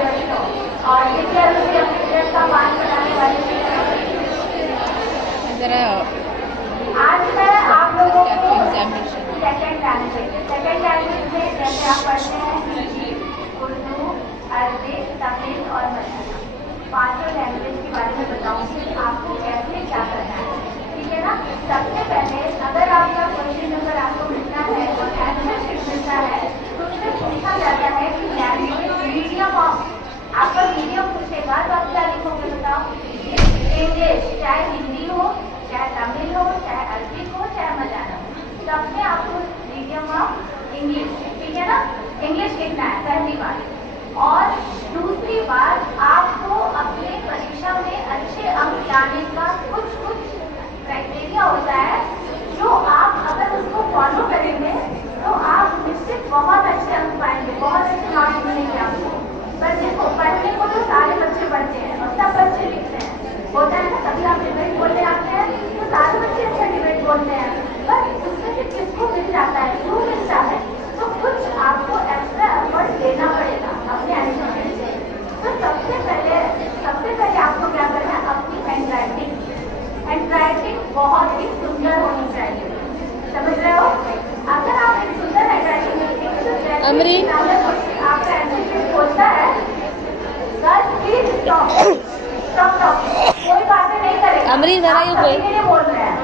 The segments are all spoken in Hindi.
बच्चों, और विद्या रूपी अपने पीरियड का पान बनाने वाले आज मैं आप लोगों को सेकेंड लैंग्वेज में जैसे आप पढ़ते हैं हिंदी, उर्दू, अरबी, तमिल और मलयालम, पांचों लैंग्वेज के बारे में बताऊंगी कि आपको कैसे क्या करना है, ठीक है ना। सबसे पहले अगर आपका क्वेश्चन नंबर आपको मिलता है और आंसर शीट मिलता है तो उसमें पूछा जाता है कि लैंग्वेज मीडियम ऑफ आपका मीडियम पूछेगा तो आप क्या लिखोगे बताओ। इंग्लिश, चाहे हिंदी हो, चाहे तमिल हो, चाहे अरबिक हो, चाहे मलयालम, सबसे आपको मीडियम ऑफ इंग्लिश, ठीक है ना। इंग्लिश लिखना है पहली बात। और दूसरी बात, आपको अपने परीक्षा में अच्छे अंक लाने का कुछ क्राइटेरिया होता है जो आप अगर उसको फॉलो करेंगे तो आप निश्चित बहुत अच्छे अंक पाएंगे, बहुत अच्छे मार्क्स मिलेंगे आपको। पर देखो, पढ़ने को तो सारे बच्चे पढ़ते हैं और सब बच्चे लिखते हैं, होता है ना। कभी आप डिबेट बोलने आते हैं तो सारे बच्चे अच्छा डिबेट बोलते हैं, पर उसमें से किसको मिल जाता है, क्यों मिलता है, तो कुछ आपको एक्स्ट्रा एफर्ट देना पड़ेगा अपने एजुकेशन से। तो सबसे पहले आपको क्या करना है, अपनी हैंड राइटिंग बहुत ही सुंदर होनी चाहिए, समझ रहे हो। अगर आप एक सुंदर हैंड राइटिंग लिखेंगे तो आपका एजुकेशन बोलता है कोई बातें नहीं करेगा, सभी के लिए बोल रहे हैं,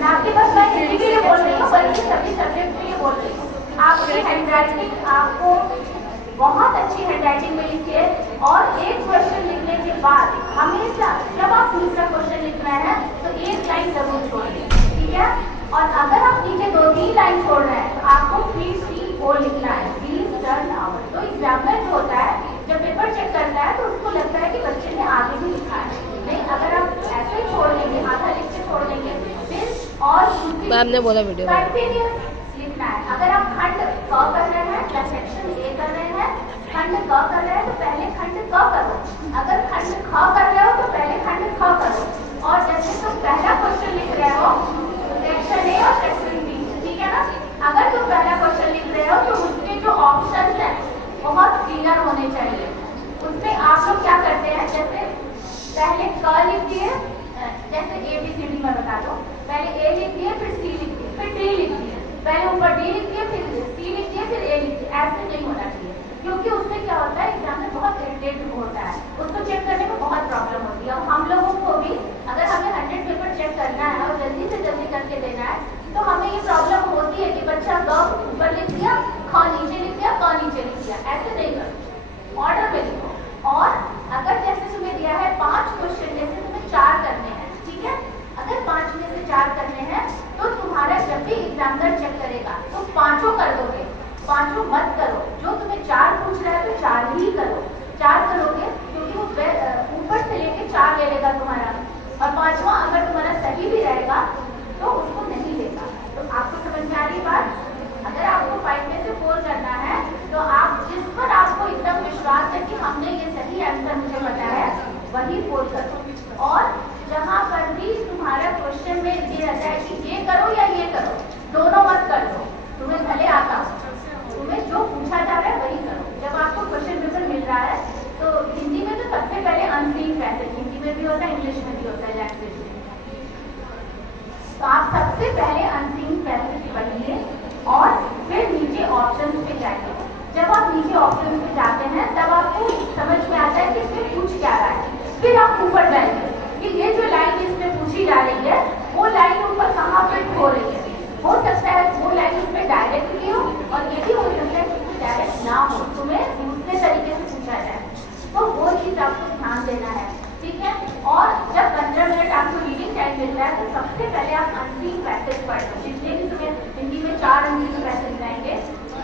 ना कि बस मैं हिंदी के लिए बोल रही हूँ बल्कि सभी सब्जेक्ट के लिए बोल रही हूँ। आपकी हैंड राइटिंग आपको बहुत अच्छी हैंड राइटिंग में लिखिए, और एक क्वेश्चन लिखने के बाद हमेशा जब आप दूसरा क्वेश्चन लिख रहे हैं तो एक लाइन जरूर छोड़िए, ठीक है। और अगर आप नीचे 2-3 लाइन छोड़ रहे हैं तो आपको PTO लिखना है, प्लीज टर्न आउट। तो एग्जामिनर जो होता है जब पेपर चेक करता है तो उसको लगता है कि बच्चे ने आगे भी लिखा है, नहीं अगर आप ऐसे ही छोड़ देंगे, आधा लिख के छोड़ देंगे फिर और मैम ने बोला वीडियो कंटिन्यूस लिखना है। अगर आप खंड क कर रहे हैं या सेक्शन A कर रहे हैं, खंड क कर रहे हैं तो पहले खंड क करो, अगर खंड ख कर रहे हो तो पहले खंड ख करो। और जैसे तुम पहला क्वेश्चन लिख रहे हो सेक्शन A और सेक्शन B, ठीक है ना। अगर तुम पहला क्वेश्चन लिख रहे हो तो उसके जो ऑप्शन है बहुत क्लियर होने चाहिए। उसमें आप लोग क्या करते हैं, जैसे पहले क लिख दिए, जैसे ABCD में बता दो, पहले A लिख दिए, फिर C लिख दिए, फिर D लिख दिए, पहले ऊपर D लिख दिए, फिर C लिख दिए, फिर A लिख दिए। ऐसे नहीं होना चाहिए, क्योंकि उससे क्या होता है, एग्जाम में बहुत इरिटेट होता है, उसको चेक करने में बहुत प्रॉब्लम होती है। और हम लोगों को भी अगर हमें 100 पेपर चेक करना है और जल्दी से जल्दी करके देना है तो हमें ये प्रॉब्लम होती है कि बच्चा ग ऊपर लिख दिया, ख नीचे लिख दिया, क नीचे लिख दिया। ऐसे नहीं करो, ऑर्डर में लिखो। और अगर जैसे तुम्हें दिया है 5 क्वेश्चन, जैसे तुम्हें 4 करने हैं, ठीक है, अगर 5 में से 4 करने हैं तो तुम्हारा जब भी एग्जामिनर चेक करेगा तो 5 कर दोगे, 5 मत करो। जो तुम्हें 4 पूछ रहा है तो 4 ही करो, 4 करोगे क्योंकि वो ऊपर से लेके 4 ले लेगा तुम्हारा, और 5वां अगर तुम्हारा सही भी रहेगा तो उसको नहीं लेगा। तो आपको समझ में आ रही बात। अगर आपको 5 में से 4 करना है तो आप जिस पर आपको एकदम विश्वास है कि हमने ये सही आंसर मुझे पता है वही 4 करो। और जहाँ पर भी तुम्हारा क्वेश्चन में ये रहता है कि ये करो या ये करो, दोनों मत कर दो, तुम्हें भले आता हो, तुम्हें जो पूछा जा रहा है वही करो। जब आपको क्वेश्चन पेपर मिल रहा है तो हिंदी में तो सबसे पहले अनसीन पैसेज, हिंदी में भी होता है, इंग्लिश में भी होता है, लैंग्वेज में। तो आप सबसे पहले अनसीन पैसेज पढ़िए और फिर नीचे ऑप्शंस पे जाइए। जब आप नीचे ऑप्शंस पे जाते हैं तब आपको समझ में आता है कि इसमें पूछ क्या रहा है। फिर आप ऊपर जाइए कि ये जो लाइन इसमें पूछी जा रही है वो लाइन ऊपर कहाँ फिट हो रही है। हो सकता है वो लाइन उसमें डायरेक्ट भी हो और ये भी हो सकता है कि डायरेक्ट ना हो, तुम्हें दूसरे तरीके से पूछा जाए, तो वो चीज आपको ध्यान देना है, ठीक है। और जब 15 मिनट आपको रीडिंग टाइम मिलता है तो सबसे पहले आप अनसीन पैसेज पढ़ लो। जितने भी तुम्हें हिंदी में 4 अनसीन पैसेज रहेंगे,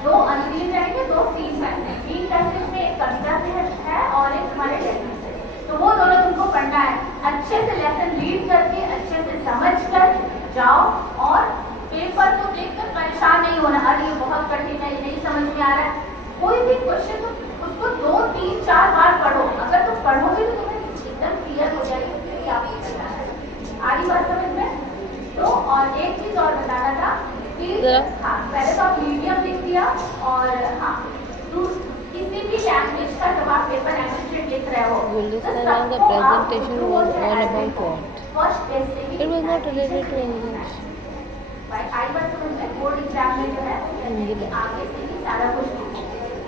2 अनसीन रहेंगे, 2 सीन पैसेज। सीन पैसेज में एक कविता से है और एक तुम्हारे लेसन से, तो वो दोनों तुमको पढ़ना है। अच्छे से लेसन रीड करके अच्छे से समझ कर जाओ और पेपर को देखकर परेशान नहीं होना, अरे ये बहुत कठिन है, ये नहीं समझ में आ रहा है। कोई भी क्वेश्चन तो उसको 2, 3, 4 बार पढ़ो। अगर तुम पढ़ोगे तो तुम्हें एकदम क्लियर हो जाएगी कि क्या पूछना है। आ रही बात समझ में। तो और एक चीज और बताना था कि हाँ, पहले तो आप मीडियम लिख दिया, और हाँ किसी भी लैंग्वेज का जब आप paper Gulistana, the presentation was all about what? It was not related to English. आई बात समझ में बोर्ड एग्जाम में जो है हिंदी में आगे से ही सारा कुछ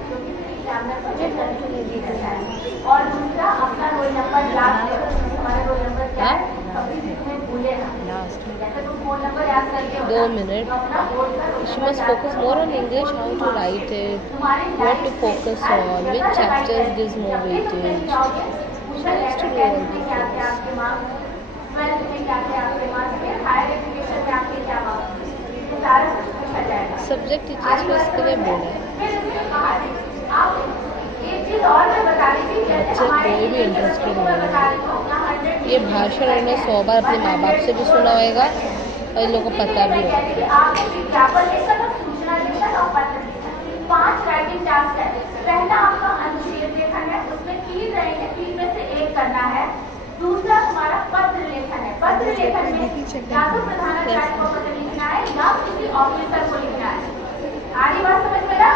क्योंकि एग्जामिनर को चेक करने के लिए रहता है। और दूसरा अपना रोल नंबर याद करो, हमारा रोल नंबर क्या है कभी भी तुम्हें भूले ना, जैसे तुम फोन नंबर याद करते हो 2 minutes. She must focus more on English, how to write it, what to focus on, which chapters gives more weightage. She has to do all these things. 12th में क्या थे आपके मार्क्स, फिर हायर एजुकेशन में आपके क्या मार्क्स, ये सारा कुछ पूछा जाएगा। सब्जेक्ट टीचर्स को इसके लिए बोला है। फिर उसके बाद आप एक चीज और मैं बता रही थी, जैसे हमारे कोई भी इंटरेस्टेड मैं बता नहीं रही हूँ ना 100 ये भाषण उन्होंने 100 बार अपने माँ बाप से भी सुना होगा और इन लोगों को पता भी होगा। आपने विज्ञापन लेखन और सूचना लेखन और पत्र लेखन 5 राइटिंग टास्क है। पहला आपका अनुच्छेद लेखन है, उसमें 3 रहेंगे, 3 में से 1 करना है। दूसरा हमारा पत्र लेखन है, पत्र लेखन में या तो प्रधानाचार्य को पत्र लिखना है या किसी ऑफिसर को लिखना है। आगे बात समझ में ना,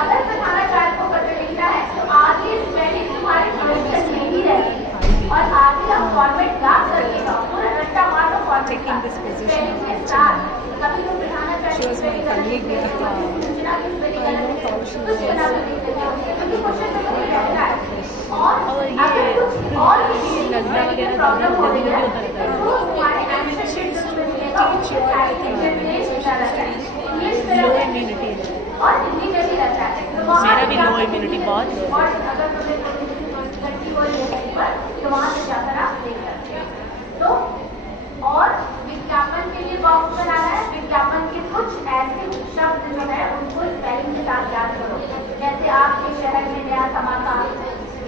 अगर प्रधानाचार्य को पत्र लिखना है तो आगे स्पेलिंग तुम्हारी करेक्शन नहीं रहेगी और आगे हम फॉर्मेट याद करके पूरा रट्टा मार लो फॉर्मेट स्पेलिंग के साथ। कभी तो प्रधानाचार्य की स्पेलिंग गलत है, सूचना की स्पेलिंग गलत है, कुछ बना कर लिख देते हो क्योंकि क्वेश्चन में वही रहता है। और अगर कुछ और भी प्रॉब्लम हो रही है तो हमारे एक्शन शीट में मिलेगा, इंग्लिश में रहता है, इंग्लिश में लो इम्यूनिटी है, और हिंदी में भी रहता है। मेरा भी लो इम्यूनिटी बहुत लो और अगर तुम्हें गलती हो तो वहाँ से जाकर आप देख सकते हैं। तो और विज्ञापन के लिए बॉक्स बनाना है, विज्ञापन के कुछ ऐसे शब्द जो है उनको स्पेलिंग के साथ याद करो, जैसे आपके शहर में नया धमाका,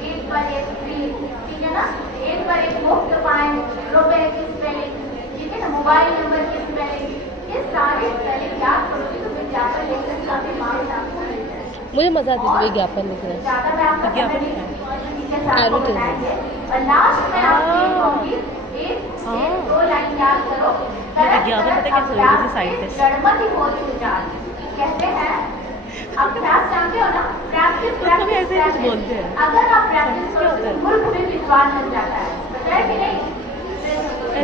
1 पर 1 फ्री, ठीक है ना, 1 पर 1 मुफ्त पाएं, रुपए की स्पेलिंग, ठीक है ना, मोबाइल नंबर की स्पेलिंग, ये सारे स्पेलिंग याद करोगे तो विज्ञापन लिखने का भी मार्क्स आपको मिल जाएगा। मुझे मजा आती थी विज्ञापन लिखने। ज़्यादा मैं आपको एडवर्टाइजमेंट और लास्ट में आपको कहूँगी 1-2 लाइन याद करो। विज्ञापन पता कैसे होगी, जैसे साइड टेस्ट गणमति होती विचार कहते हैं, आप प्रयास जानते हो ना, प्रैक्टिस कभी ऐसे कुछ बोलते हैं। अगर आप प्रैक्टिस करो तो मुल्क भी विद्वान बन जाता है, पता है कि नहीं?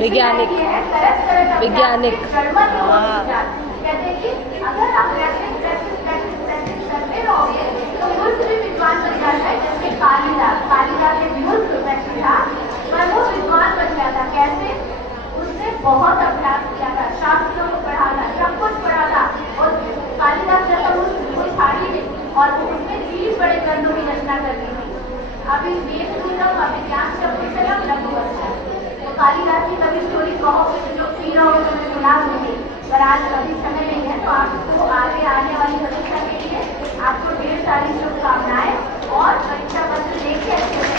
वैज्ञानिक वैज्ञानिक गणमति होती विचार कहते हैं कि अगर आप प्रैक्टिस करते रहोगे तो मुल्क भी विद्वान बन जाता है। जैसे कालिदास एक मुल्क व्यक्ति था पर वो विद्वान बन गया था। कैसे? उसने बहुत अभ्यास किया था, शास्त्रों को पढ़ा था, सब कुछ पढ़ा था और कालिदास जैसा मुल्क वो था ही नहीं और वो उसने 30 बड़े ग्रंथों की रचना कर दी थी। अभी वेद अभिज्ञान शब्द से लघु अच्छा तो कालिदास की कभी स्टोरी कहो जो पी रहा हो तो मैं सुना दूंगी, पर आज कभी समय नहीं है तो आपको आगे आने वाली परीक्षा के लिए आपको ढेर सारी शुभकामनाएं और परीक्षा पत्र लेके अच्छे